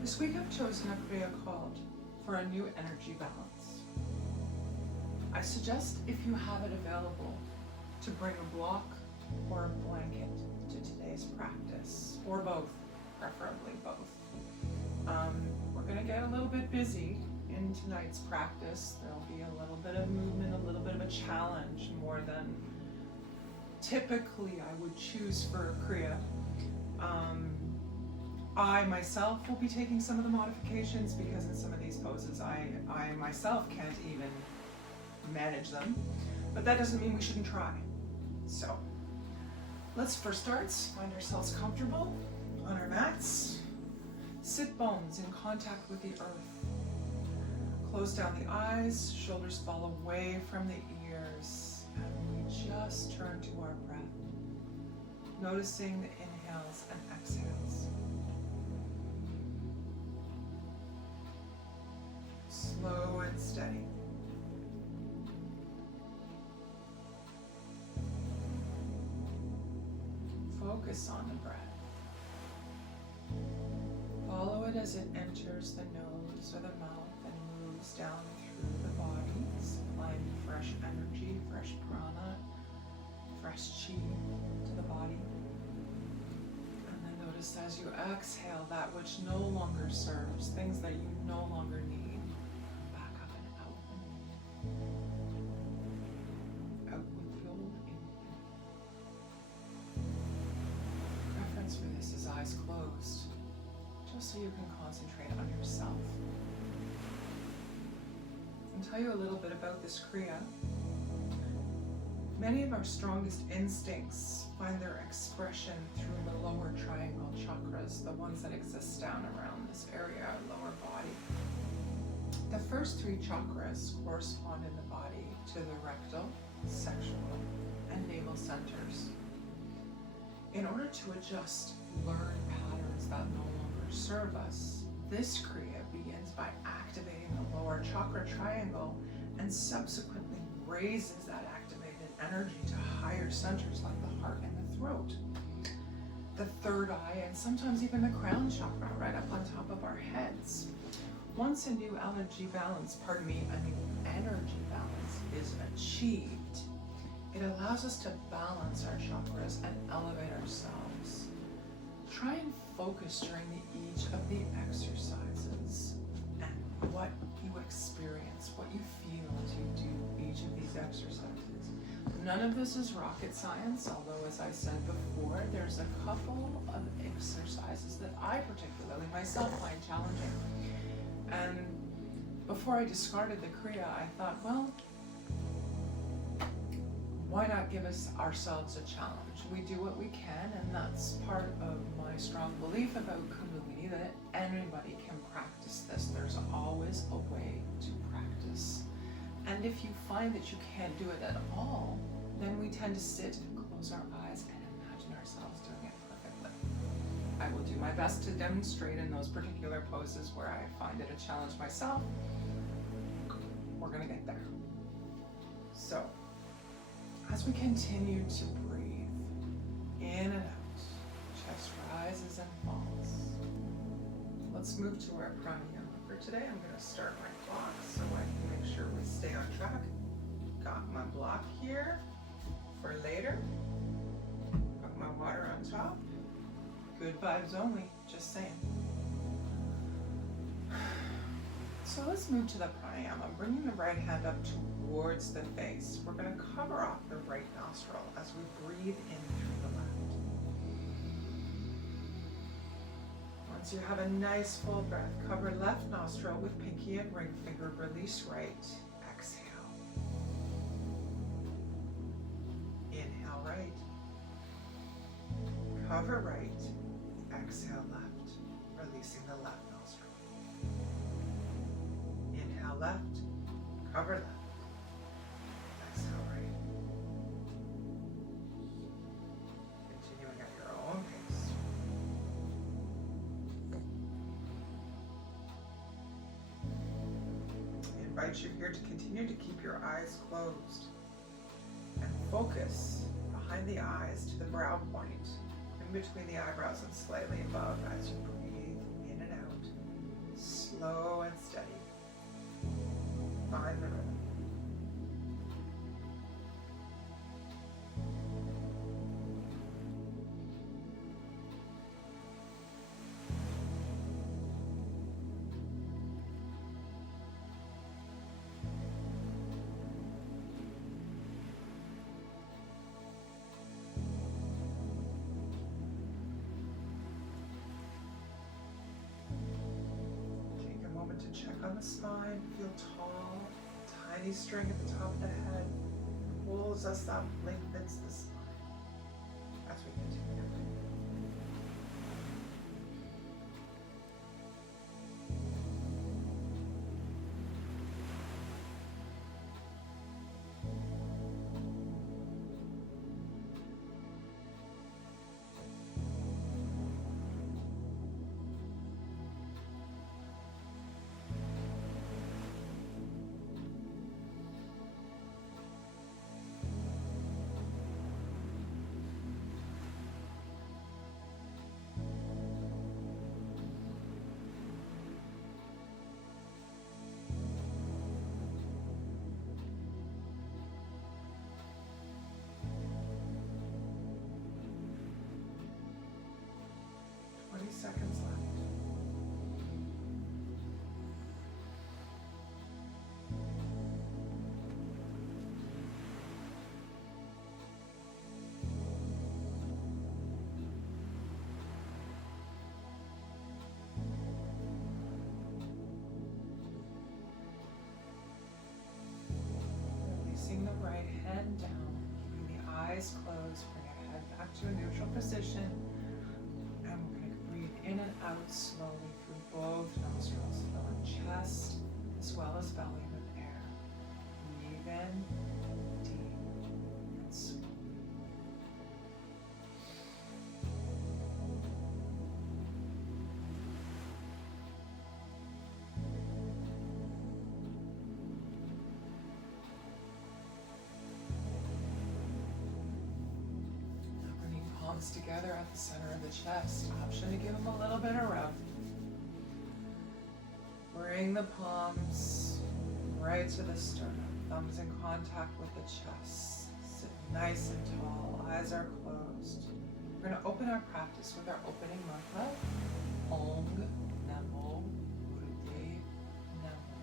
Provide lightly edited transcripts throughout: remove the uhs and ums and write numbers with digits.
This week I've chosen a Kriya called For a New Energy Balance. I suggest, if you have it available, to bring a block or a blanket to today's practice, or both, preferably both. We're going to get a little bit busy in tonight's practice. There'll be a little bit of movement, a little bit of a challenge, more than typically I would choose for a Kriya. I myself will be taking some of the modifications because in some of these poses I myself can't even manage them, but that doesn't mean we shouldn't try. So let's for starts find ourselves comfortable on our mats. Sit bones in contact with the earth. Close down the eyes, shoulders fall away from the ears, and we just turn to our breath, noticing the inhales and exhales. Slow and steady. Focus on the breath. Follow it as it enters the nose or the mouth and moves down through the body, supplying fresh energy, fresh prana, fresh chi to the body. And then notice as you exhale that which no longer serves, things that you no longer need. Back up and out. Out with the old in. Preference for this is eyes closed, just so you can concentrate on yourself. I'll tell you a little bit about this Kriya. Many of our strongest instincts find their expression through the lower triangle chakras, the ones that exist down around this area, our lower body. The first three chakras correspond in the body to the rectal, sexual, and navel centers. In order to adjust learned patterns that no longer serve us, this Kriya begins by activating the lower chakra triangle and subsequently raises that activated energy to higher centers like the heart and the throat, the third eye, and sometimes even the crown chakra right up on top of our heads. Once a new energy balance is achieved, it allows us to balance our chakras and elevate ourselves. Try and focus during each of the exercises and what you experience, what you feel as you do each of these exercises. None of this is rocket science, although as I said before, there's a couple of exercises that I particularly myself find challenging. And before I discarded the Kriya, I thought, well, why not give ourselves a challenge? We do what we can, and that's part of my strong belief about Kundalini, that anybody can practice this. There's always a way to practice. And if you find that you can't do it at all, then we tend to sit and close our eyes and imagine ourselves doing it perfectly. I will do my best to demonstrate in those particular poses where I find it a challenge myself. We're gonna get there. So, as we continue to breathe in and out, chest rises and falls. Let's move to our pranayama. For today, I'm going to start my clock so I can make sure we stay on track. Got my block here for later. Got my water on top. Good vibes only, just saying. So let's move to the pranayama. Bringing the right hand up towards the face. We're going to cover off the right nostril as we breathe in through the left. Once you have a nice full breath, cover left nostril with pinky and ring finger, release right, exhale. Inhale right, cover right, exhale left, releasing the left nostril. Inhale left, cover left. Exhale right. Continuing at your own pace. I invite you here to continue to keep your eyes closed and focus behind the eyes to the brow point, in between the eyebrows and slightly above as you breathe in and out. slow and steady. Find the rhythm. To check on the spine, feel tall, tiny string at the top of the head pulls us up, lengthens the spine as we continue. Seconds left. Releasing the right hand down, keeping the eyes closed, bring your head back to a neutral position. In and out slowly through both nostrils, filling chest as well as belly with air. Breathe in, deep and slow. Together at the center of the chest. Option to give them a little bit of rub. Bring the palms right to the sternum. Thumbs in contact with the chest. Sit nice and tall. Eyes are closed. We're going to open our practice with our opening mantra. Om Namo Gurudev Namo.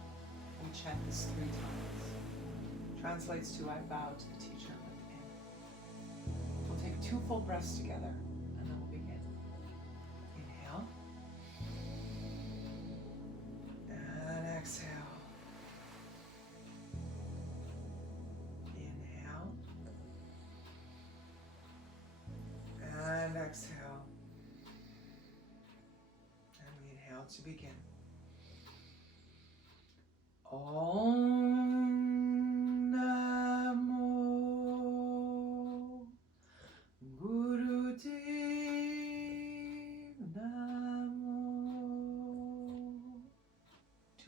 We chant this 3 times. Translates to I bow to the teacher. Take 2 full breaths together, and then we'll begin. Inhale. And exhale. Inhale. And exhale. And we inhale to begin.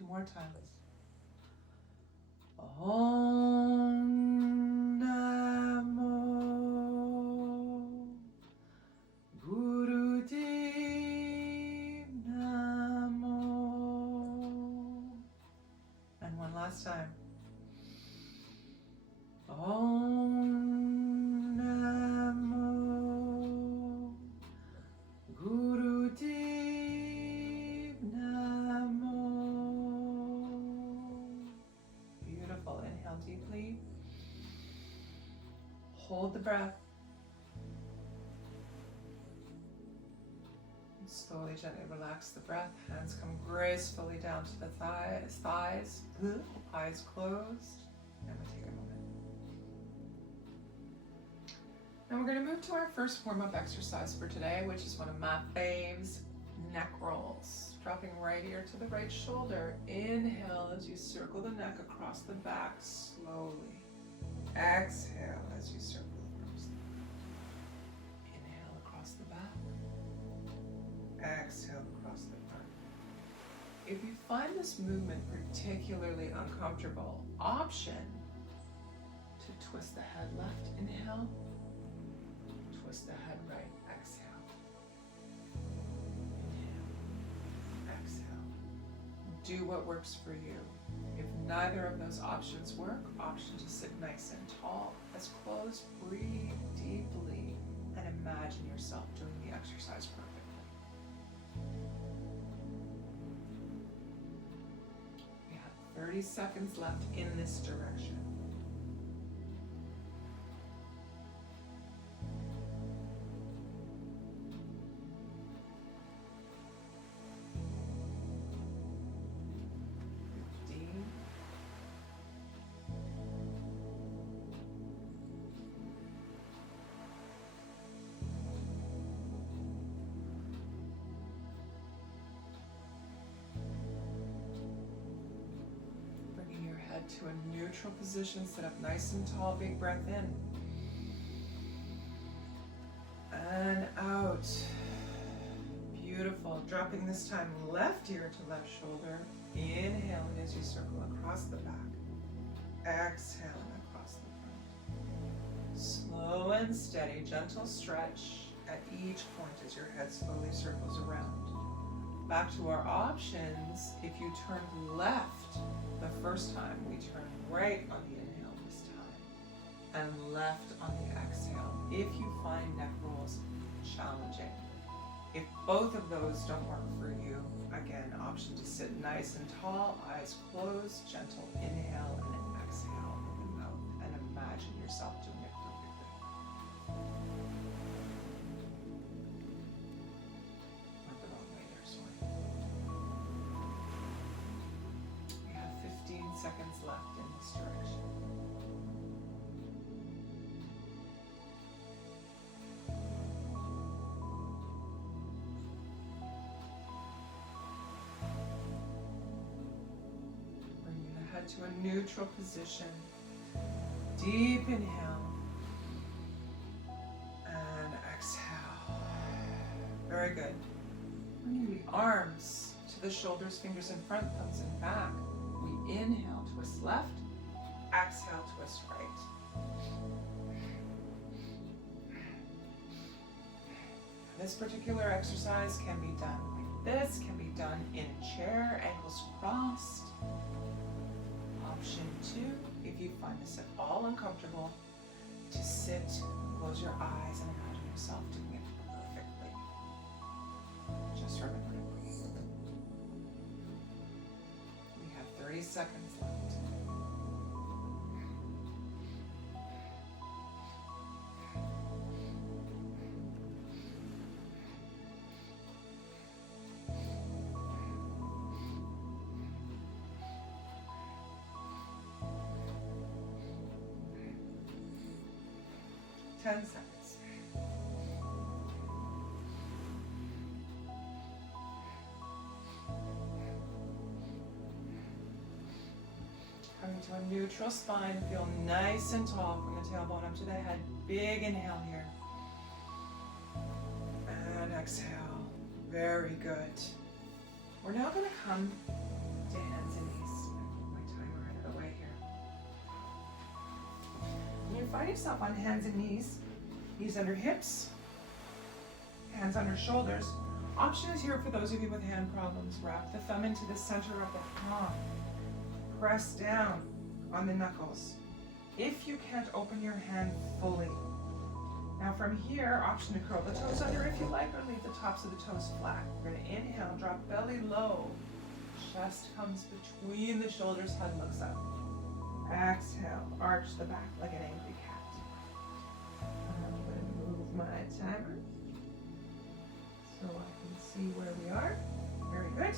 More times. Om Namo Gurudev Namo. And one last time. Om Namo Gurudev. Inhale deeply. Hold the breath. And slowly, gently relax the breath. Hands come gracefully down to the thighs. Eyes closed. And we'll take a moment. Now we're going to move to our first warm-up exercise for today, which is one of my faves, neck rolls. Dropping right ear to the right shoulder. Inhale as you circle the neck across the back slowly. Exhale as you circle across the back. Inhale across the back. Exhale across the front. If you find this movement particularly uncomfortable, option to twist the head left. Inhale. Twist the head right. Exhale. do what works for you. If neither of those options work, option to sit nice and tall, eyes closed, breathe deeply, and imagine yourself doing the exercise perfectly. We have 30 seconds left in this direction. To a neutral position, sit up nice and tall, big breath in. And out. Beautiful. Dropping this time left ear to left shoulder. Inhaling as you circle across the back. Exhaling across the front. Slow and steady, gentle stretch at each point as your head slowly circles around. Back to our options. If you turned left the first time, we turn right on the inhale this time, and left on the exhale. If you find neck rolls challenging, if both of those don't work for you, again, option to sit nice and tall, eyes closed, gentle inhale and an exhale with the mouth, and imagine yourself doing it perfectly. Went the wrong way there, sorry. We have 15 seconds left in this direction. Bringing the head to a neutral position. Deep inhale and exhale. Very good. Bringing the arms to the shoulders, fingers in front, thumbs in back. We inhale, twist left, exhale, twist right. This particular exercise can be done like this, can be done in chair, ankles crossed. Option 2, if you find this at all uncomfortable, to sit, close your eyes, and imagine yourself doing it perfectly. Just remember to breathe. We have 30 seconds left. Ten seconds. Coming to a neutral spine, feel nice and tall from the tailbone up to the head. Big inhale here. And exhale. Very good. We're now going to come to hands and knees. Move my timer out of the way here. When you find yourself on hands and knees under hips, hands under shoulders. Option is here for those of you with hand problems. Wrap the thumb into the center of the palm. Press down on the knuckles. If you can't open your hand fully. Now from here, option to curl the toes under if you like, or leave the tops of the toes flat. We're going to inhale, drop belly low. Chest comes between the shoulders, head looks up. Exhale, arch the back like an angry cat. I'm going to move my timer so I can see where we are. Very good.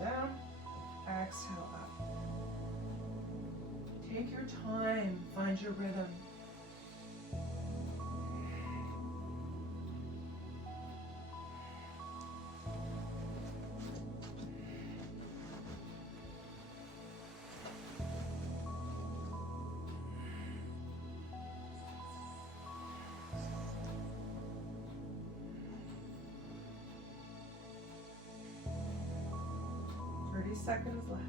Down, exhale up. Take your time, find your rhythm. Seconds left.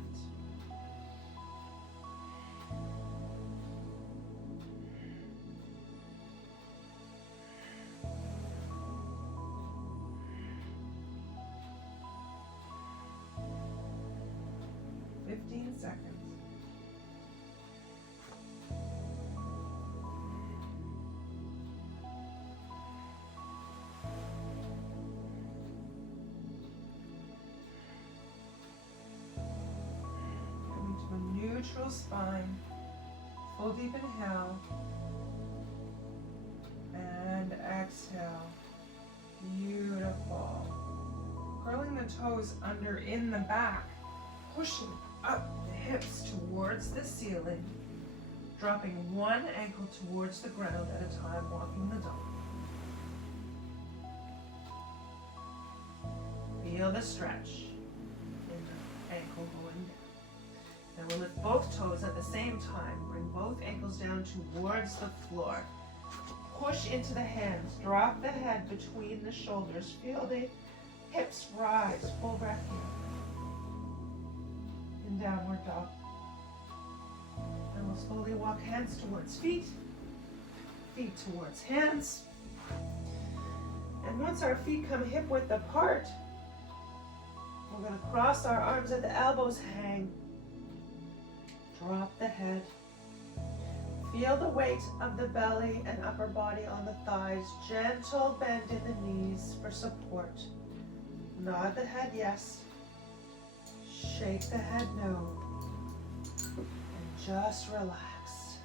15 seconds. Coming to a neutral spine. Full deep inhale. And exhale. Beautiful. Curling the toes under in the back. Pushing up the hips towards the ceiling. Dropping one ankle towards the ground at a time, walking the dog. Feel the stretch in the ankle going down. And we'll lift both toes at the same time. Bring both ankles down towards the floor. Push into the hands. Drop the head between the shoulders. Feel the hips rise. Full breath in. In downward dog. And we'll slowly walk hands towards feet. Feet towards hands. And once our feet come hip width apart, we're going to cross our arms at the elbows, hang. Drop the head. Feel the weight of the belly and upper body on the thighs. Gentle bend in the knees for support. Nod the head yes. Shake the head no. And just relax.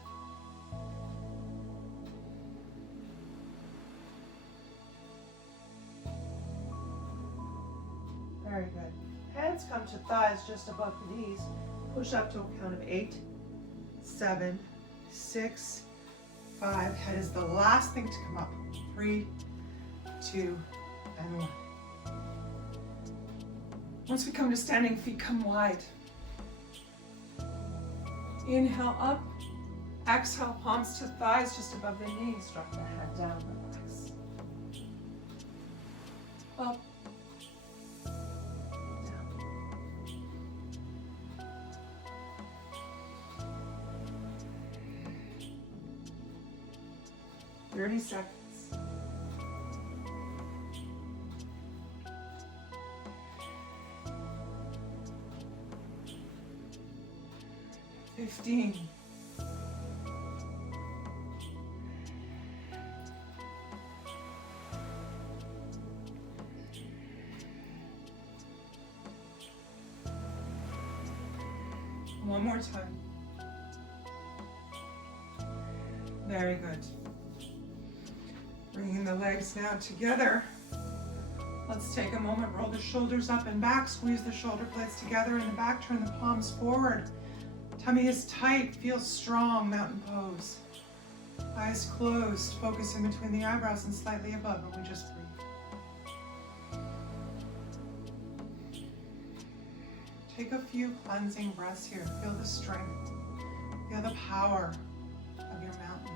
Very good. Hands come to thighs just above the knees. Push up to a count of 8, 7, 6, 5. Head is the last thing to come up. 3, 2, and 1. Once we come to standing, feet come wide. Inhale up. Exhale, palms to thighs just above the knees. Drop the head down, relax. Up. 30 seconds. Fifteen. One more time. Very good. Bringing the legs now together. Let's take a moment, roll the shoulders up and back, squeeze the shoulder blades together in the back, turn the palms forward. Tummy is tight, feels strong, mountain pose. Eyes closed, focus in between the eyebrows and slightly above, and we just breathe. Take a few cleansing breaths here. Feel the strength, feel the power of your mountain.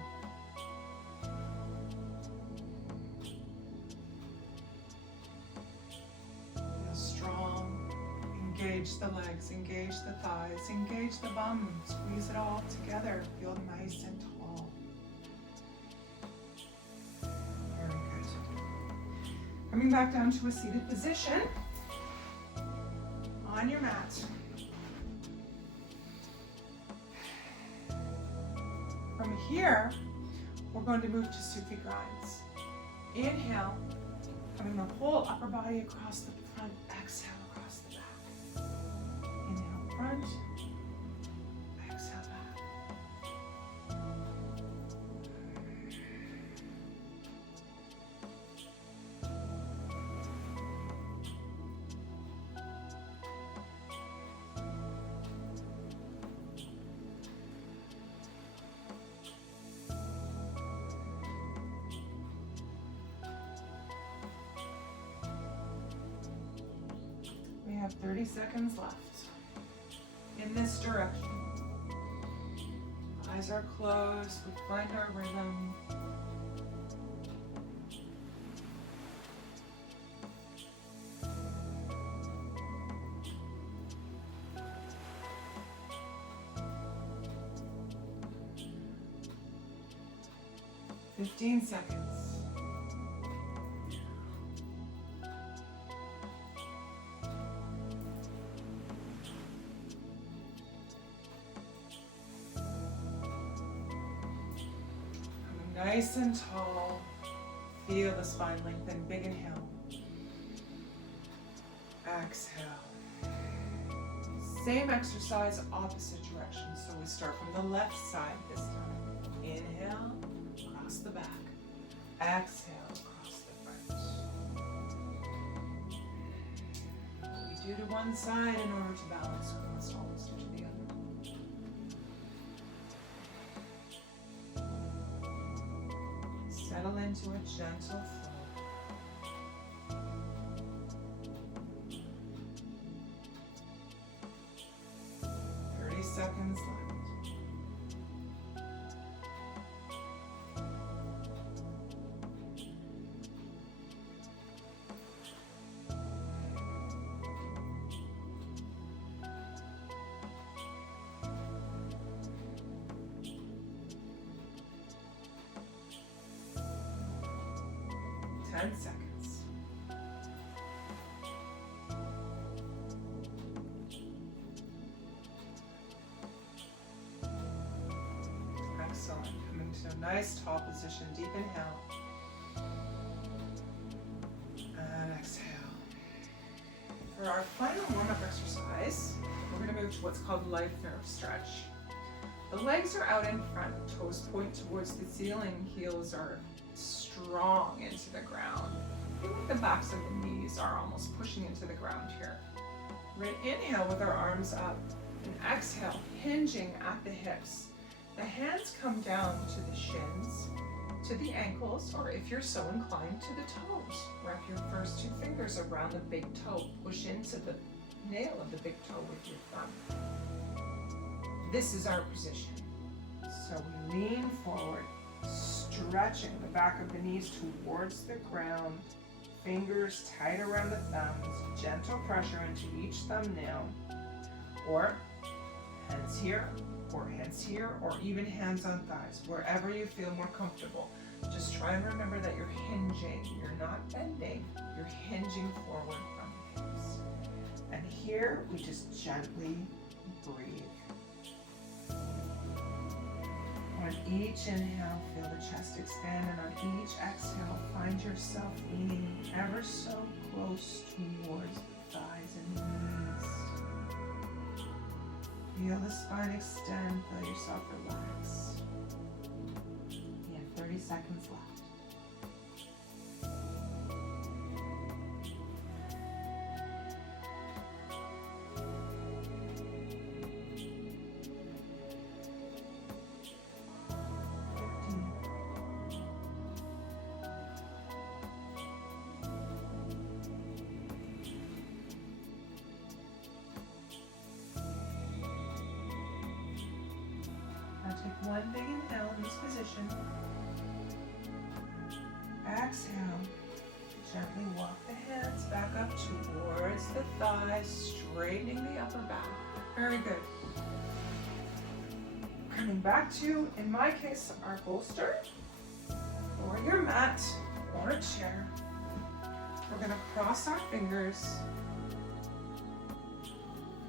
Engage the legs, engage the thighs, engage the bum, squeeze it all together, feel nice and tall. Very good. Coming back down to a seated position on your mat. From here, we're going to move to Sufi grinds. Inhale, coming the whole upper body across the front, exhale across the back. Inhale front, exhale back. We have 30 seconds left in this direction. Eyes are closed, we find our rhythm. Fifteen seconds. nice and tall. Feel the spine lengthen. Big inhale. Exhale. Same exercise, opposite direction. So we start from the left side this time. Inhale, across the back. Exhale, across the front. What we do to one side in order to balance, we must always do to the other. Settle into a gentle flow. 30 seconds left. Ten seconds. Excellent. Coming to a nice tall position. Deep inhale. And exhale. For our final warm-up exercise, we're going to move to what's called life nerve stretch. The legs are out in front, toes point towards the ceiling, heels are strong into the ground. Feel like the backs of the knees are almost pushing into the ground here. We're going to inhale with our arms up and exhale, hinging at the hips. The hands come down to the shins, to the ankles, or if you're so inclined, to the toes. Wrap your first two fingers around the big toe. Push into the nail of the big toe with your thumb. This is our position. So we lean forward, stretching the back of the knees towards the ground, fingers tight around the thumbs, gentle pressure into each thumbnail, or hands here, or even hands on thighs, wherever you feel more comfortable. Just try and remember that you're hinging, you're not bending, you're hinging forward from the hips. And here we just gently breathe. On each inhale, feel the chest expand, and on each exhale, find yourself leaning ever so close towards the thighs and knees. Feel the spine extend, feel yourself relax. You have 30 seconds left. Take one big inhale in this position. Exhale. Gently walk the hands back up towards the thighs, straightening the upper back. Very good. Coming back to, in my case, our bolster, or your mat, or a chair. We're going to cross our fingers.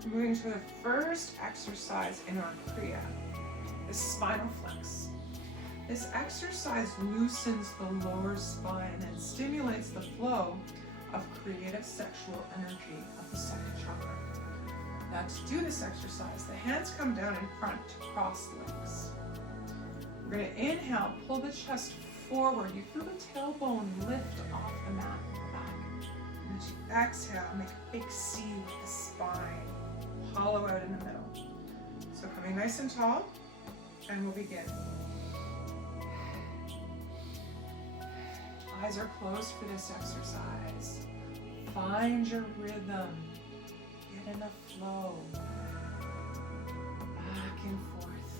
Moving to the first exercise in our Kriya. The spinal flex. This exercise loosens the lower spine and stimulates the flow of creative sexual energy of the second chakra. Now to do this exercise, the hands come down in front to cross legs. We're going to inhale, pull the chest forward. You feel the tailbone lift off the mat back. And as you exhale, make a big C with the spine. Hollow out in the middle. So coming nice and tall. And we'll begin. Eyes are closed for this exercise. Find your rhythm. Get in a flow. Back and forth.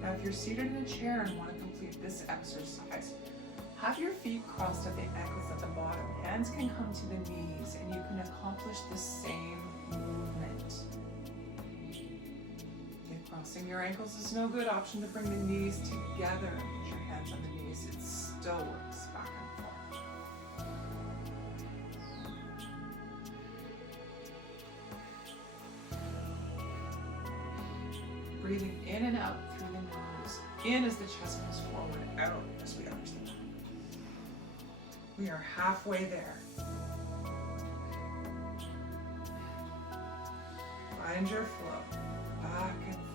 Now, if you're seated in a chair and want to complete this exercise, have your feet crossed at the ankles at the bottom. Hands can come to the knees, and you can accomplish the same movement. If crossing your ankles is no good, option to bring the knees together and put your hands on the knees. It still works back and forth. breathing in and out through the nose. In as the chest moves forward, out as we understand. We are halfway there. Find your flow, back and forth.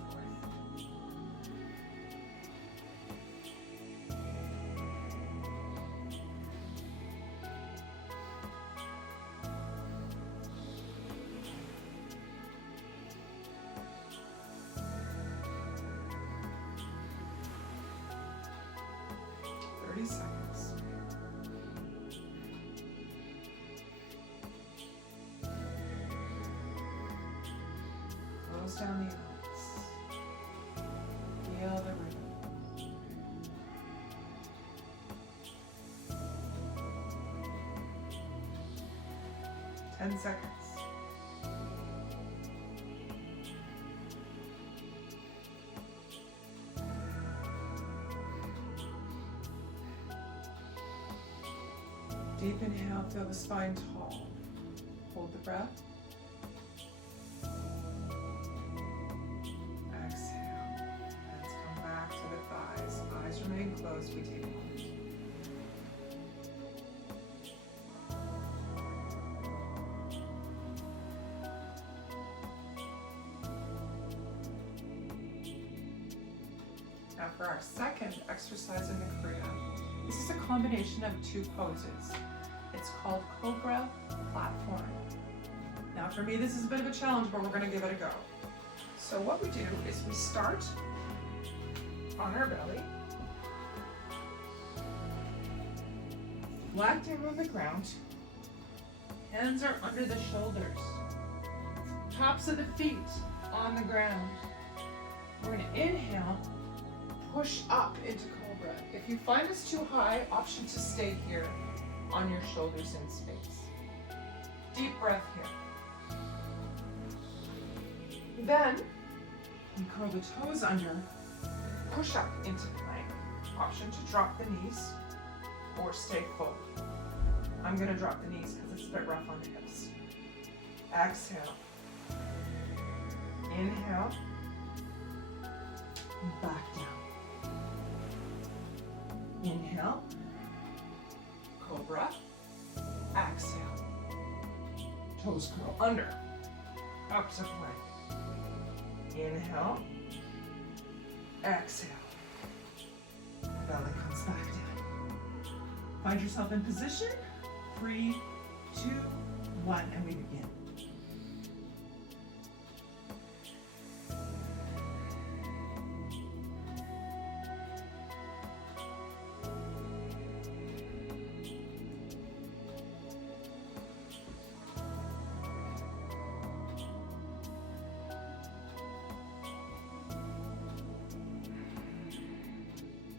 Seconds. Close down the eyes. Feel the rhythm. Ten seconds. Deep inhale, feel the spine tall. Hold the breath. Exhale. Hands come back to the thighs. Eyes remain closed. We take a moment. Now for our second exercise in the Kriya, this is a combination of two poses. It's called Cobra Platform. Now for me, this is a bit of a challenge, but we're gonna give it a go. So what we do is we start on our belly, flat down on the ground, hands are under the shoulders, tops of the feet on the ground. We're gonna inhale, push up into Cobra. If you find it's too high, option to stay here on your shoulders in space. Deep breath here. Then, we curl the toes under, push up into plank. Option to drop the knees or stay forward. I'm gonna drop the knees because it's a bit rough on the hips. Exhale. Inhale. Back down. Inhale. Cobra. Exhale. Toes curl under. Up to plank. Inhale. Exhale. Belly comes back down. Find yourself in position. 3, 2, 1, and we begin.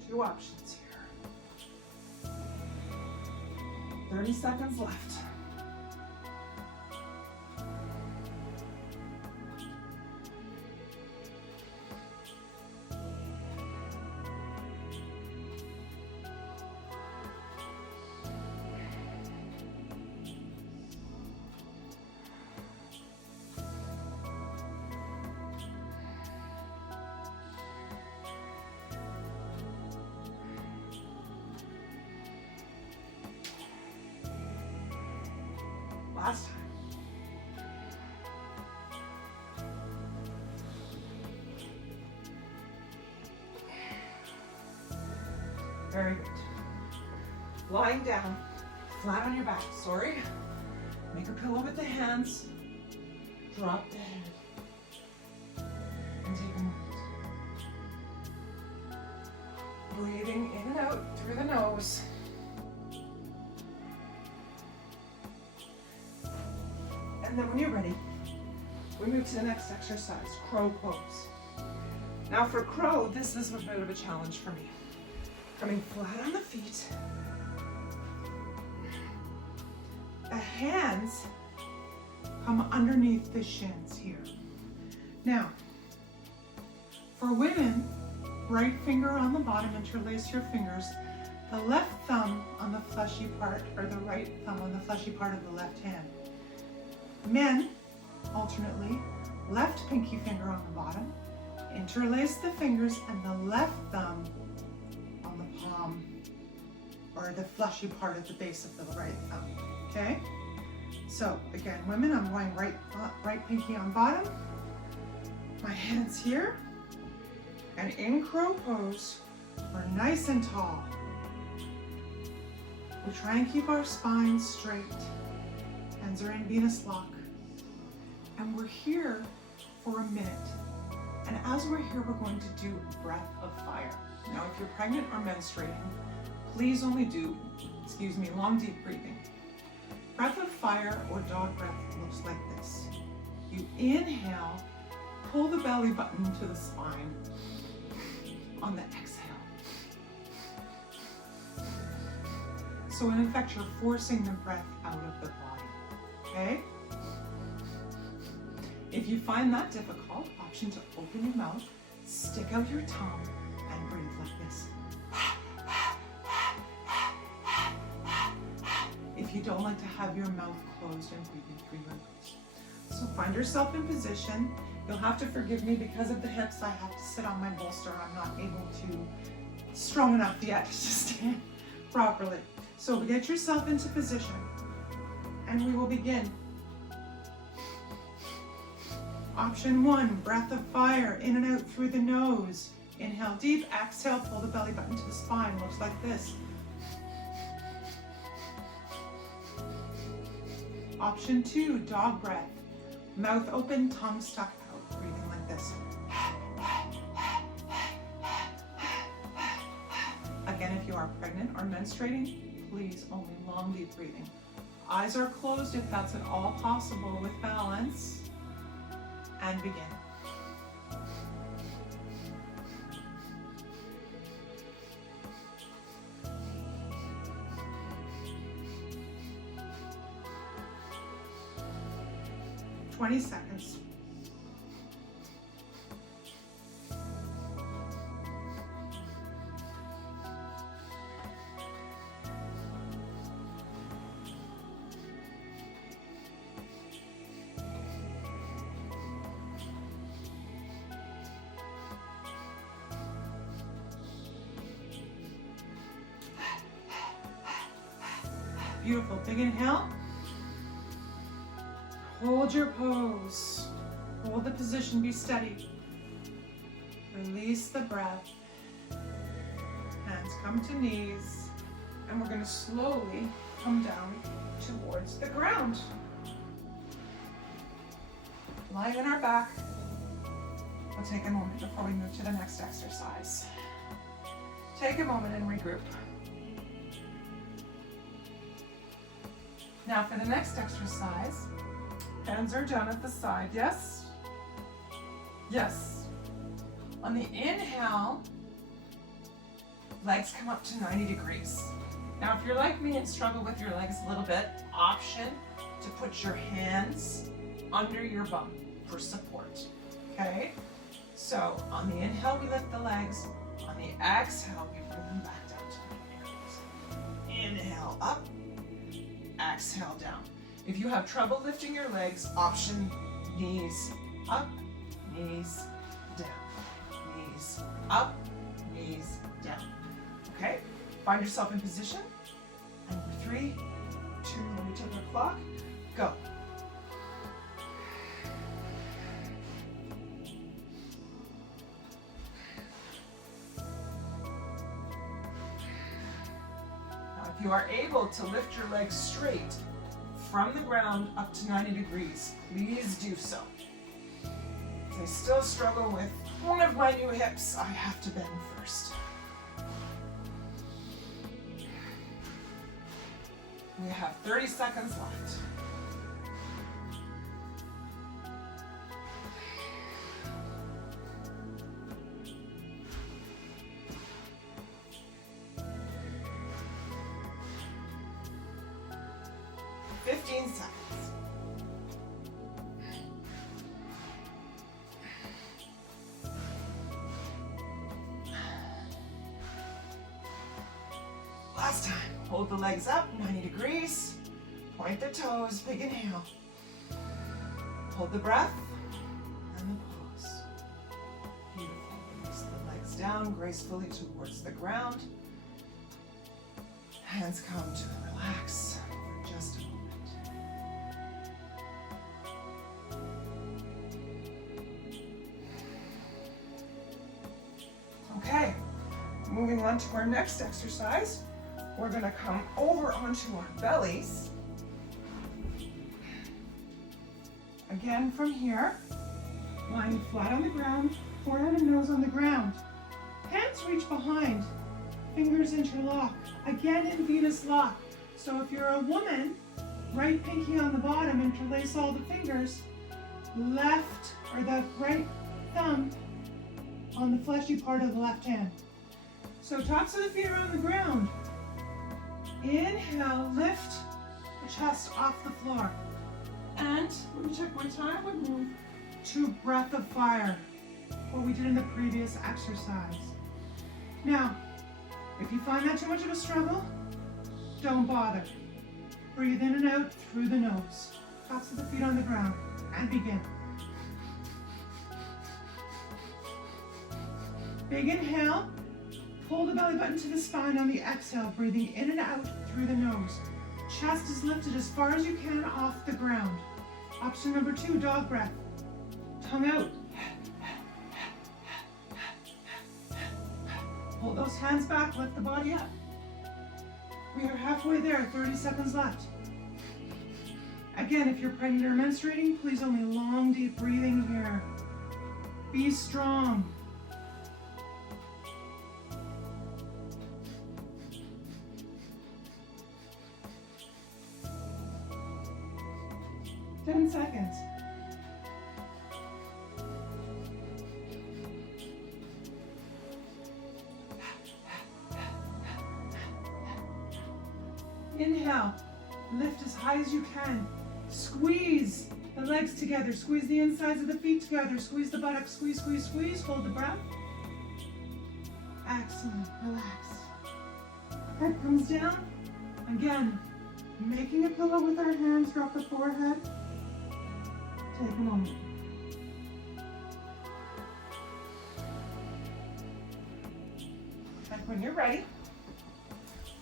Two options here. 30 seconds left. Last time. Very good. Lying down, flat on your back, sorry. Make a pillow with the hands. Drop the head. And take a moment. Breathing in and out through the nose. And then when you're ready, we move to the next exercise, crow pose. Now for crow, this is a bit of a challenge for me. Coming flat on the feet. The hands come underneath the shins here. Now, for women, right finger on the bottom, interlace your fingers. The left thumb on the fleshy part, or the right thumb on the fleshy part of the left hand. Men, alternately, left pinky finger on the bottom, Interlace the fingers and the left thumb on the palm, or the fleshy part at the base of the right thumb, okay? So again, women, I'm going right pinky on bottom, my hands here, and in crow pose, we're nice and tall. We try and keep our spine straight. Hands are in Venus lock. And we're here for a minute. And as we're here, we're going to do breath of fire. Now, if you're pregnant or menstruating, please only do, long deep breathing. Breath of fire or dog breath looks like this. You inhale, pull the belly button to the spine. On the exhale. So in effect, you're forcing the breath out of the body, okay? If you find that difficult, option to open your mouth, stick out your tongue, and breathe like this. If you don't like to have your mouth closed and breathing through your nose. So find yourself in position. You'll have to forgive me because of the hips. I have to sit on my bolster. I'm not able to, strong enough yet to stand properly. So get yourself into position and we will begin. Option 1, breath of fire, in and out through the nose. Inhale deep, exhale, pull the belly button to the spine. Looks like this. Option 2, dog breath. Mouth open, tongue stuck out, breathing like this. Again, if you are pregnant or menstruating, please only long deep breathing. Eyes are closed if that's at all possible with balance. And begin. "20 seconds. Beautiful. Big inhale. Hold your pose. Hold the position. Be steady. Release the breath. Hands come to knees. And we're going to slowly come down towards the ground. Lying on our back. We'll take a moment before we move to the next exercise. Take a moment and regroup. Now for the next exercise, hands are down at the side, yes? Yes. On the inhale, legs come up to 90 degrees. Now if you're like me and struggle with your legs a little bit, option to put your hands under your bum for support, okay? So on the inhale, we lift the legs. On the exhale, we bring them back down to 90 degrees. Inhale up. Exhale down. If you have trouble lifting your legs, option knees up, knees down, knees up, knees down. Okay? Find yourself in position. And 3, 2, let me check our clock. Go. If you are able to lift your legs straight from the ground up to 90 degrees, please do so. If I still struggle with one of my new hips, I have to bend first. We have 30 seconds left. Last time. Hold the legs up, 90 degrees. Point the toes, big inhale. Hold the breath and the pause. down gracefully towards the ground. Hands come to relax for just a moment. Okay, moving on to our next exercise. We're gonna come over onto our bellies. Again from here, lying flat on the ground, forehead and nose on the ground. Hands reach behind, fingers interlock, again in Venus lock. So if you're a woman, right pinky on the bottom, interlace all the fingers, left, or the right thumb on the fleshy part of the left hand. So tops of the feet are on the ground. Inhale, lift the chest off the floor. And let me check my time, would move to breath of fire, what we did in the previous exercise. Now, if you find that too much of a struggle, don't bother. Breathe in and out through the nose. Tops of the feet on the ground, and begin. Big inhale, pull the belly button to the spine on the exhale, breathing in and out through the nose. Chest is lifted as far as you can off the ground. Option number 2, dog breath. Tongue out. Hold those hands back, lift the body up. We are halfway there, 30 seconds left. Again, if you're pregnant or menstruating, please only long, deep breathing here. Be strong. Ten seconds. Inhale, lift as high as you can. Squeeze the legs together, squeeze the insides of the feet together, squeeze the buttocks, squeeze, squeeze, squeeze, hold the breath. Excellent, relax. Head comes down. Again, making a pillow with our hands, drop the forehead. Take a moment. And when you're ready,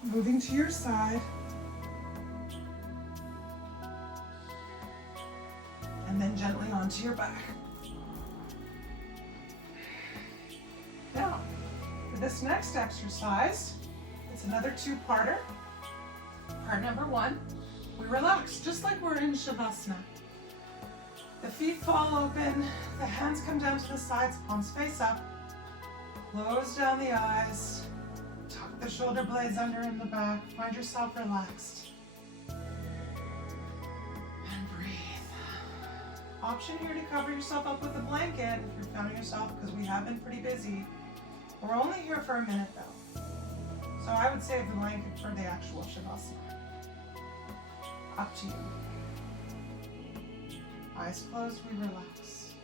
moving to your side. And then gently onto your back. Now, for this next exercise, it's another 2-parter. Part number 1, we relax just like we're in Shavasana. The feet fall open, the hands come down to the sides, palms face up. Close down the eyes, tuck the shoulder blades under in the back, find yourself relaxed. And breathe. Option here to cover yourself up with a blanket if you're feeling yourself, because we have been pretty busy. We're only here for a minute though. So I would save the blanket for the actual Shavasana. Up to you. Eyes closed, we relax.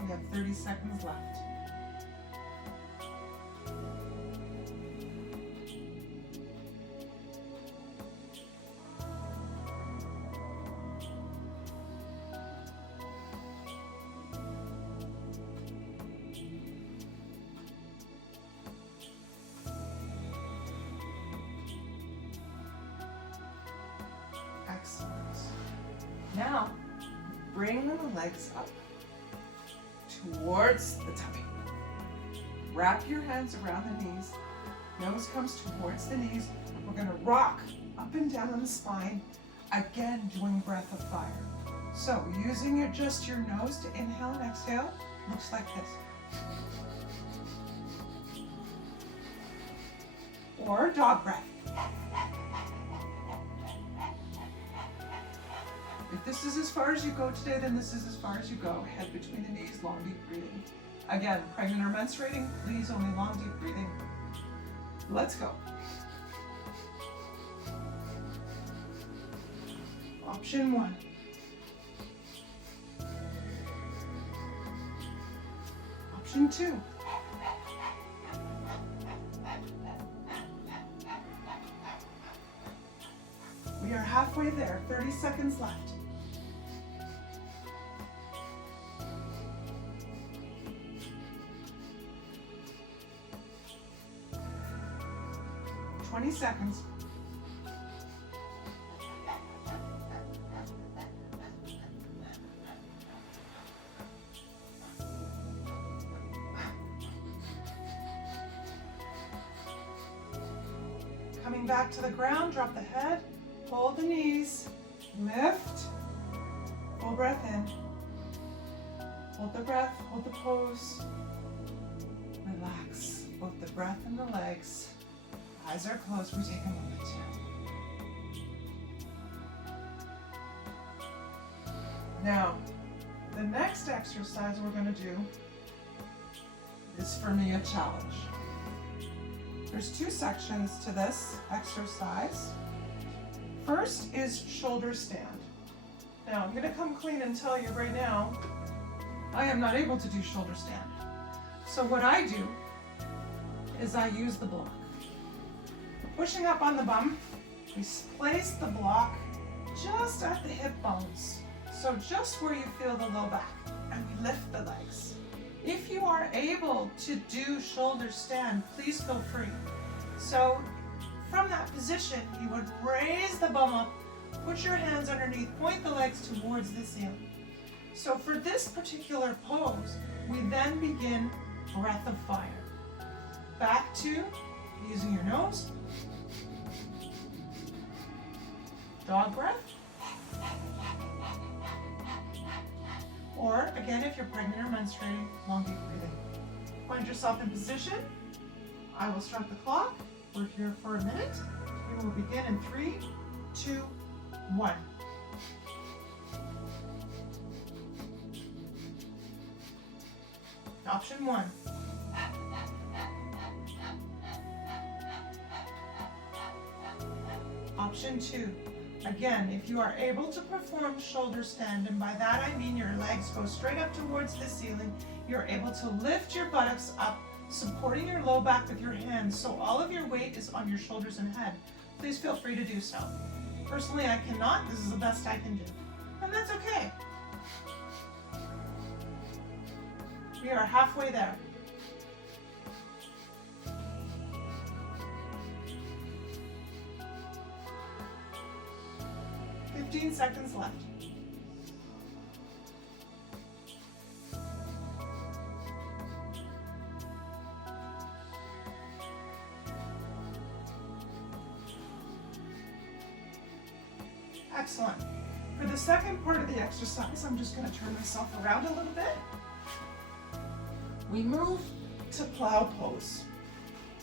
We have 30 seconds left. Excellent. Now, bring the legs up towards the tummy. Wrap your hands around the knees. Nose comes towards the knees. We're going to rock up and down on the spine, again doing breath of fire. So using just your nose to inhale and exhale, looks like this. Or dog breath. If this is as far as you go today, then this is as far as you go. Head between the knees, long deep breathing. Again, pregnant or menstruating, please only long deep breathing. Let's go. Option 1. Option 2. halfway there, 30 seconds left. Twenty seconds. Coming back to the ground, drop the head, hold the knees, lift, full breath in. Hold the breath, hold the pose. Relax both the breath and the legs. Eyes are closed, we take a moment. Now, the next exercise we're going to do is for me a challenge. There's two sections to this exercise. First is shoulder stand. Now, I'm going to come clean and tell you right now, I am not able to do shoulder stand. So what I do is I use the block. Pushing up on the bum, we place the block just at the hip bones. So just where you feel the low back, and we lift the legs. If you are able to do shoulder stand, please feel free. So from that position, you would raise the bum up, put your hands underneath, point the legs towards the ceiling. So for this particular pose, we then begin breath of fire. Back to using your nose, dog breath, or again, if you're pregnant or menstruating, long deep breathing. Find yourself in position. I will start the clock. We're here for a minute. We will begin in 3, 2, 1. Option 1. Option 2. Again, if you are able to perform shoulder stand, and by that I mean your legs go straight up towards the ceiling, you're able to lift your buttocks up, supporting your low back with your hands, so all of your weight is on your shoulders and head. Please feel free to do so. Personally, I cannot. This is the best I can do. And that's okay. We are halfway there. $15 seconds left. Excellent. For the second part of the exercise, I'm just going to turn myself around a little bit. We move to plow pose.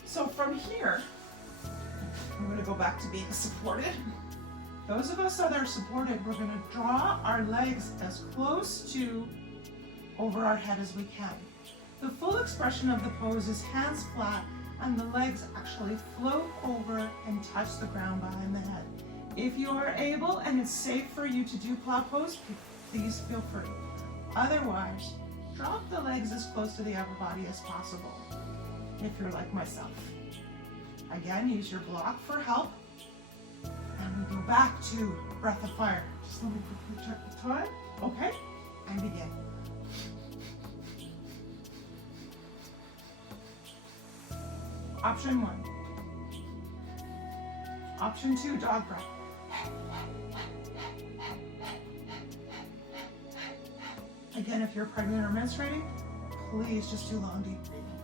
So from here, I'm going to go back to being supported. Those of us that are supported, we're going to draw our legs as close to over our head as we can. The full expression of the pose is hands flat and the legs actually float over and touch the ground behind the head. If you are able and it's safe for you to do plow pose, please feel free. Otherwise, drop the legs as close to the upper body as possible, if you're like myself. Again, use your block for help. And we go back to breath of fire. Just let me quickly check the time. Okay, and begin. Option 1. Option 2, dog breath. Again, if you're pregnant or menstruating, please just do long, deep breathing.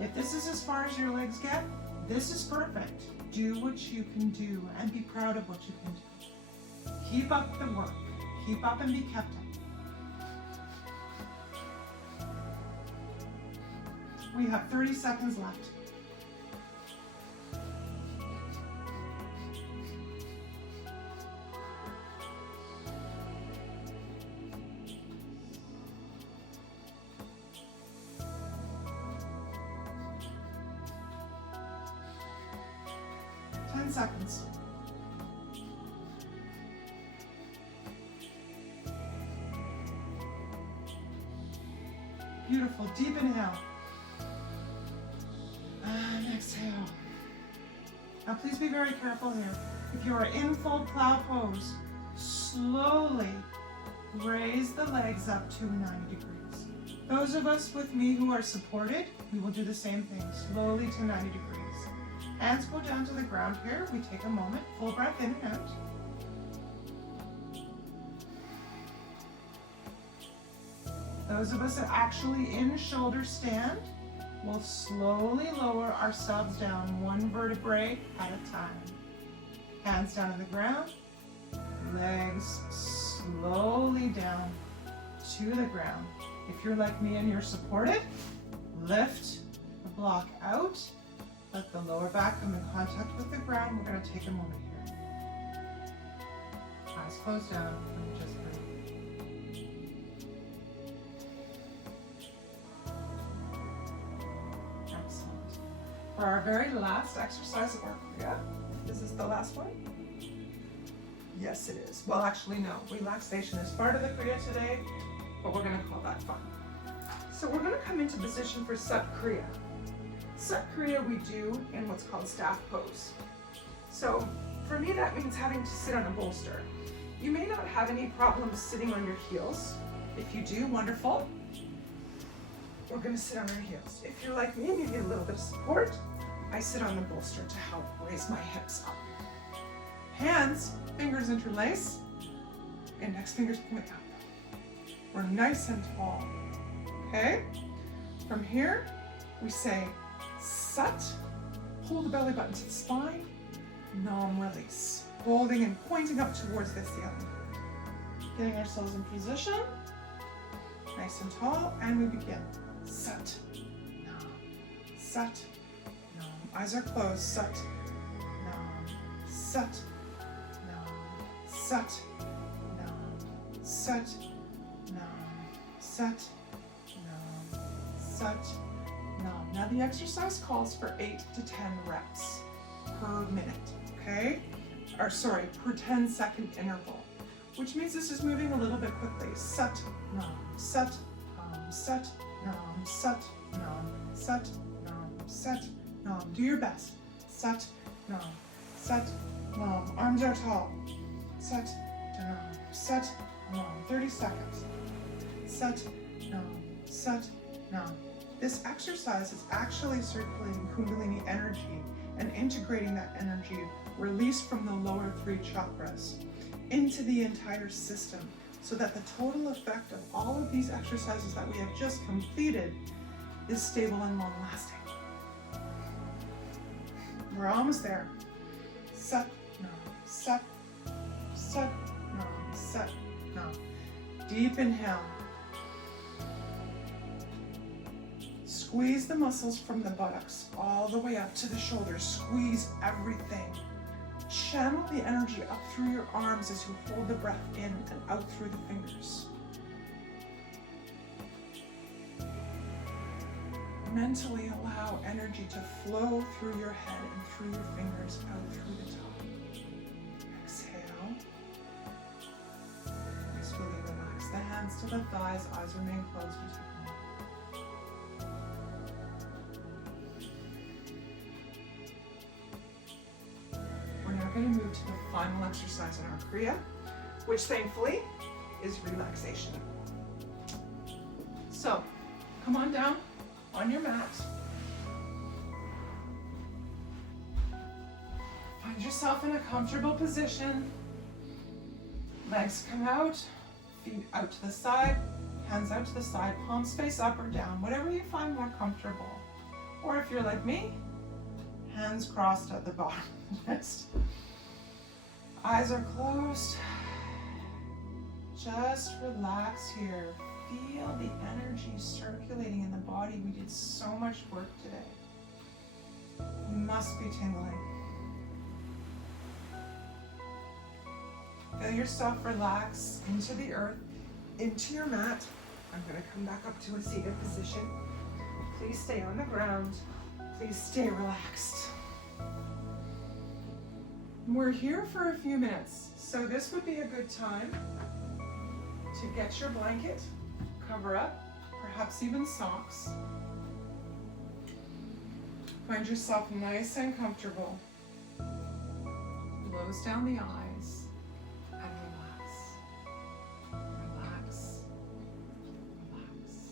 If this is as far as your legs get, this is perfect. Do what you can do and be proud of what you can do. Keep up the work. Keep up and be kept up. We have 30 seconds left. Seconds. Beautiful. Deep inhale. And exhale. Now please be very careful here. If you are in full plow pose, slowly raise the legs up to 90 degrees. Those of us with me who are supported, we will do the same thing, slowly to 90 degrees. Hands go down to the ground here. We take a moment, full breath in and out. Those of us that are actually in shoulder stand will slowly lower ourselves down one vertebrae at a time. Hands down on the ground, legs slowly down to the ground. If you're like me and you're supported, lift the block out, let the lower back come in contact with the ground. We're going to take a moment here. Eyes closed down and just breathe. Excellent. For our very last exercise of our Kriya, is this the last one? Yes, it is. Well, actually, no. Relaxation is part of the Kriya today, but we're going to call that fun. So we're going to come into position for Sat Kriya. Sat Kriya we do in what's called staff pose. So for me, that means having to sit on a bolster. You may not have any problems sitting on your heels. If you do, wonderful. We're going to sit on our heels. If you're like me and you need a little bit of support, I sit on the bolster to help raise my hips up. Hands, fingers interlace, index fingers point up. We're nice and tall, okay? From here, we say Sat, pull the belly button to the spine, Nam, release. Holding and pointing up towards the ceiling. Getting ourselves in position, nice and tall, and we begin. Sat, Nam, Sat, Nam. Eyes are closed, Sat, Nam, Sat, Nam, Sat, Nam, Sat, Nam, Sat, Nam, Sat, Nam. Now the exercise calls for 8 to 10 reps per minute, okay? Or sorry, per 10-second interval, which means this is moving a little bit quickly. Sat, Nam, Sat, Nam, Sat, Nam, Sat, Nam, Sat, Nam, Sat, Nam. Do your best. Sat, Nam, Sat, Nam. Arms are tall. Sat, Nam, Sat, Nam. 30 seconds. Sat, Nam, Sat, Nam. This exercise is actually circulating Kundalini energy and integrating that energy released from the lower 3 chakras into the entire system, so that the total effect of all of these exercises that we have just completed is stable and long lasting. We're almost there. Sat, Nam, Sat, Sat, Nam, Sat, Nam. Deep inhale. Squeeze the muscles from the buttocks all the way up to the shoulders. Squeeze everything. Channel the energy up through your arms as you hold the breath in and out through the fingers. Mentally allow energy to flow through your head and through your fingers out through the top. Exhale. Gracefully relax the hands to the thighs, eyes remain closed. We're going to move to the final exercise in our Kriya, which thankfully is relaxation. So, come on down on your mat. Find yourself in a comfortable position. Legs come out, feet out to the side, hands out to the side, palms face up or down, whatever you find more comfortable. Or if you're like me, hands crossed at the bottom of the wrist. Eyes are closed. Just relax here. Feel the energy circulating in the body. We did so much work today. You must be tingling. Feel yourself relax into the earth, into your mat. I'm going to come back up to a seated position. Please stay on the ground. Please stay relaxed. We're here for a few minutes, so this would be a good time to get your blanket, cover up, perhaps even socks. Find yourself nice and comfortable. Close down the eyes and relax. Relax. Relax.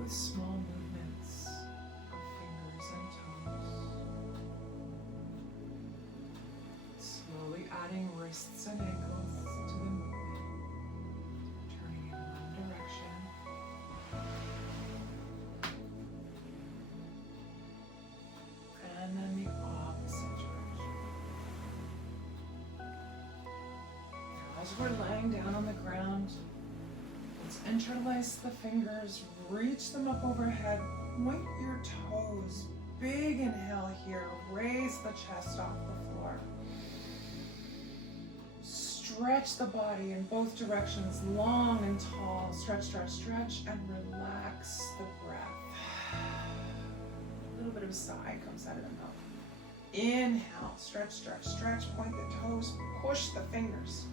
with small movements of fingers and toes. Slowly adding wrists and ankles to the movement, turning in one direction. And then the opposite direction. Now, as we're laying down on the ground, let's interlace the fingers, reach them up overhead, point your toes. Big inhale here, raise the chest off the floor. Stretch the body in both directions, long and tall. Stretch, stretch, stretch, and relax the breath. A little bit of a sigh comes out of the mouth. Inhale, stretch, stretch, stretch, point the toes, push the fingers.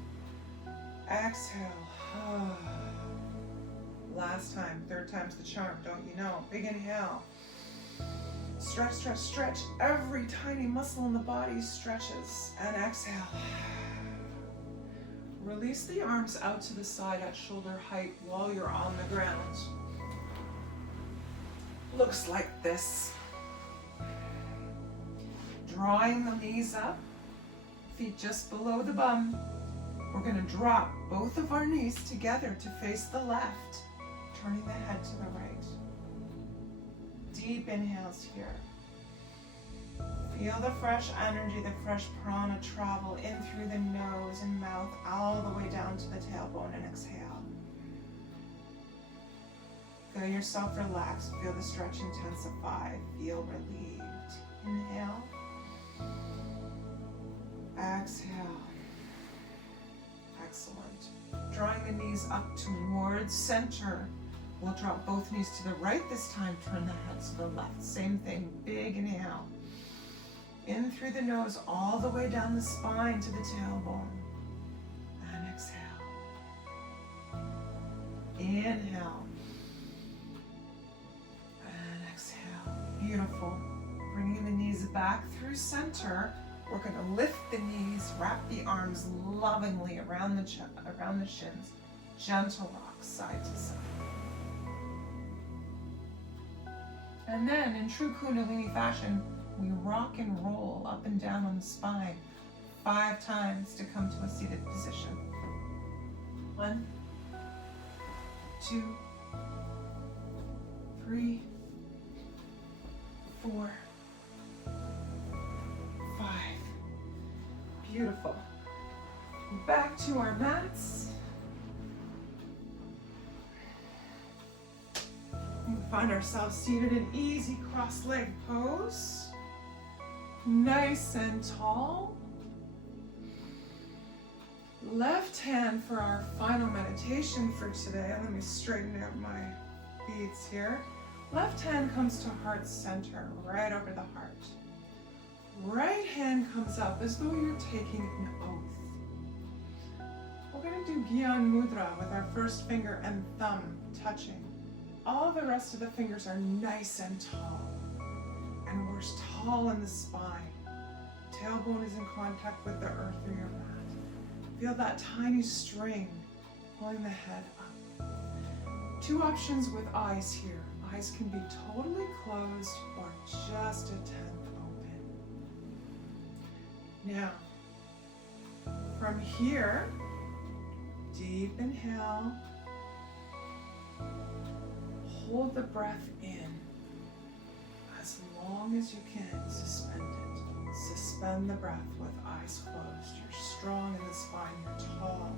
Exhale. Last time, third time's the charm, don't you know? Big inhale. Stretch, stretch, stretch. Every tiny muscle in the body stretches. And exhale. Release the arms out to the side at shoulder height while you're on the ground. Looks like this. Drawing the knees up, feet just below the bum. We're going to drop both of our knees together to face the left, turning the head to the right. Deep inhales here. Feel the fresh energy, the fresh prana travel in through the nose and mouth all the way down to the tailbone, and exhale. Feel yourself relax. Feel the stretch intensify. Feel relieved. Inhale. Exhale. Excellent. Drawing the knees up towards center. We'll drop both knees to the right this time. Turn the head to the left. Same thing. Big inhale. In through the nose, all the way down the spine to the tailbone. And exhale. Inhale. And exhale. Beautiful. Bringing the knees back through center. We're going to lift the knees, wrap the arms lovingly around the shins. Gentle rock side to side. And then, in true Kundalini fashion, we rock and roll up and down on the spine 5 times to come to a seated position. 1, 2, 3, 4, 5. Beautiful. Back to our mats. We find ourselves seated in easy cross-leg pose. Nice and tall. Left hand for our final meditation for today. Let me straighten out my beads here. Left hand comes to heart center, right over the heart. Right hand comes up as though you're taking an oath. We're going to do Gyan Mudra with our first finger and thumb touching. All the rest of the fingers are nice and tall. And we're tall in the spine. Tailbone is in contact with the earth or your mat. Feel that tiny string pulling the head up. 2 options with eyes here. Eyes can be totally closed or just a tenth open. Now, from here, deep inhale. Hold the breath in as long as you can. Suspend it. Suspend the breath with eyes closed. You're strong in the spine. You're tall.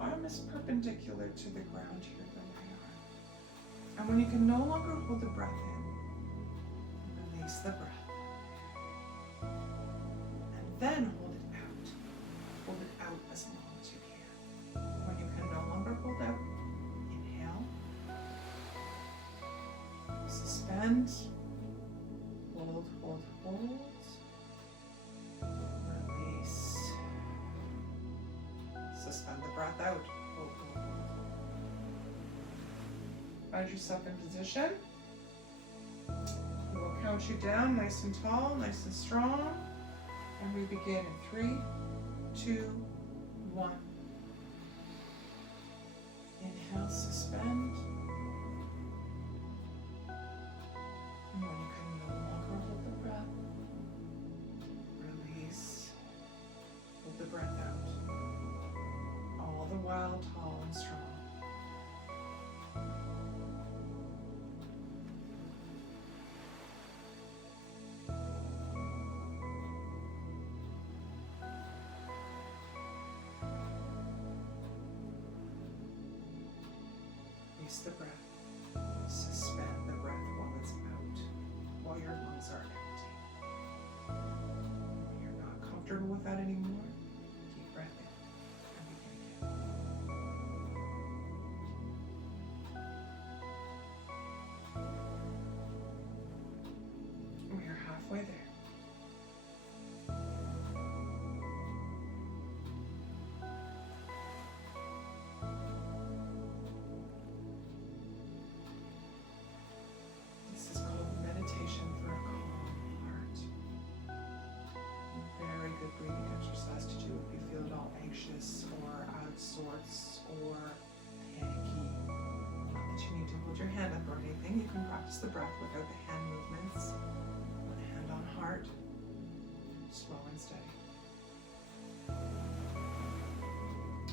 Arm is perpendicular to the ground here, the right arm. And when you can no longer hold the breath in, release the breath. And then hold it out. Hold it out as long as you can. When you can no longer hold out, suspend, hold, hold, hold, release, suspend the breath out, hold, hold, hold. Find yourself in position. We will count you down nice and tall, nice and strong, and we begin in 3, 2, 1. Inhale, suspend. And when you can no longer hold the breath, release. Hold the breath out. All the while tall and strong. Release the breath. Suspend the breath while it's out, while your lungs are empty. When you're not comfortable with that anymore, deep breath in and begin again. We are halfway there. This is called meditation for a calm heart. Very good breathing exercise to do if you feel at all anxious or out of sorts or panicky. Not that you need to hold your hand up or anything. You can practice the breath without the hand movements. One hand on heart, slow and steady.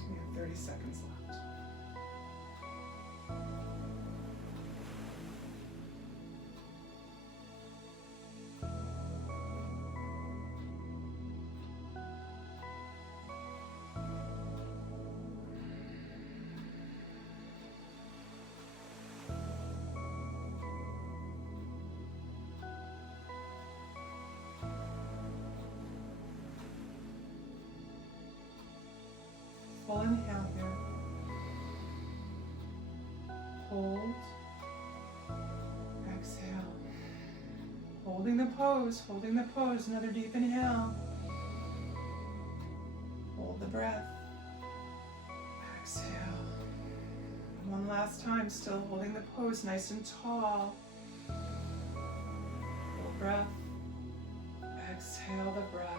We have 30 seconds left. Full inhale here. Hold. Exhale. Holding the pose, holding the pose. Another deep inhale. Hold the breath. Exhale. One last time, still holding the pose nice and tall. Full breath. Exhale the breath.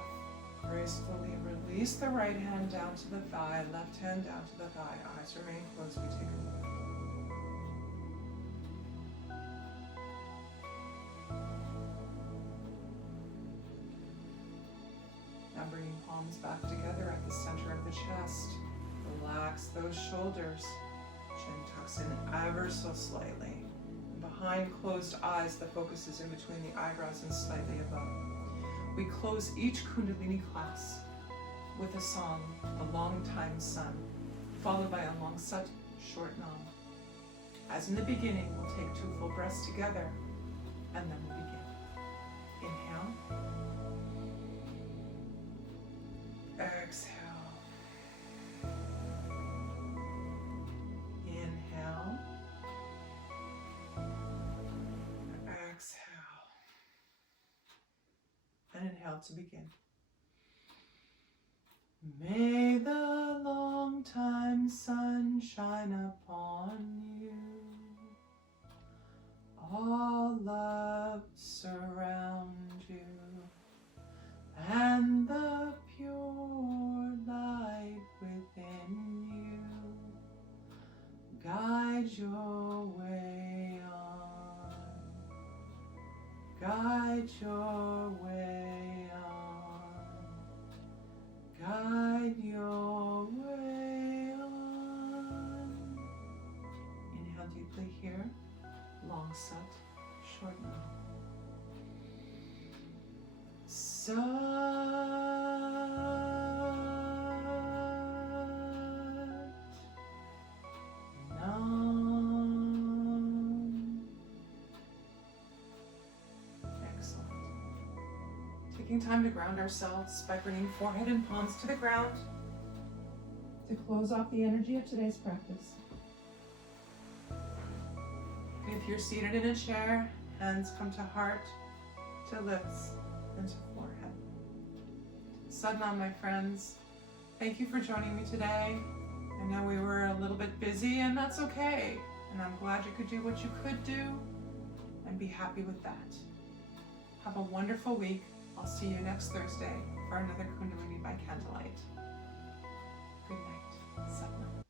Gracefully release the right hand down to the thigh, left hand down to the thigh. Eyes remain closed. We take a breath. Now bringing palms back together at the center of the chest. Relax those shoulders. Chin tucks in ever so slightly. And behind closed eyes, the focus is in between the eyebrows and slightly above. We close each Kundalini class with a song, The Long Time Sun, followed by a long sat, short nam. As in the beginning, we'll take 2 full breaths together, and then we'll begin. Inhale. Exhale. Inhale. Exhale. And inhale to begin. May the long time sun shine upon you. All love surround you. And the pure light within you guide your way on. Guide your way on. Guide your way on. Inhale deeply here. Long sat, short nam. Sat nam. Excellent. Taking time to ground ourselves by bringing forehead and palms to the ground to close off the energy of today's practice. If you're seated in a chair, hands come to heart, to lips, and to forehead. Sadhana, my friends, thank you for joining me today. I know we were a little bit busy, and that's okay. And I'm glad you could do what you could do and be happy with that. Have a wonderful week. I'll see you next Thursday for another Kundalini by Candlelight. Good night. Sadhana.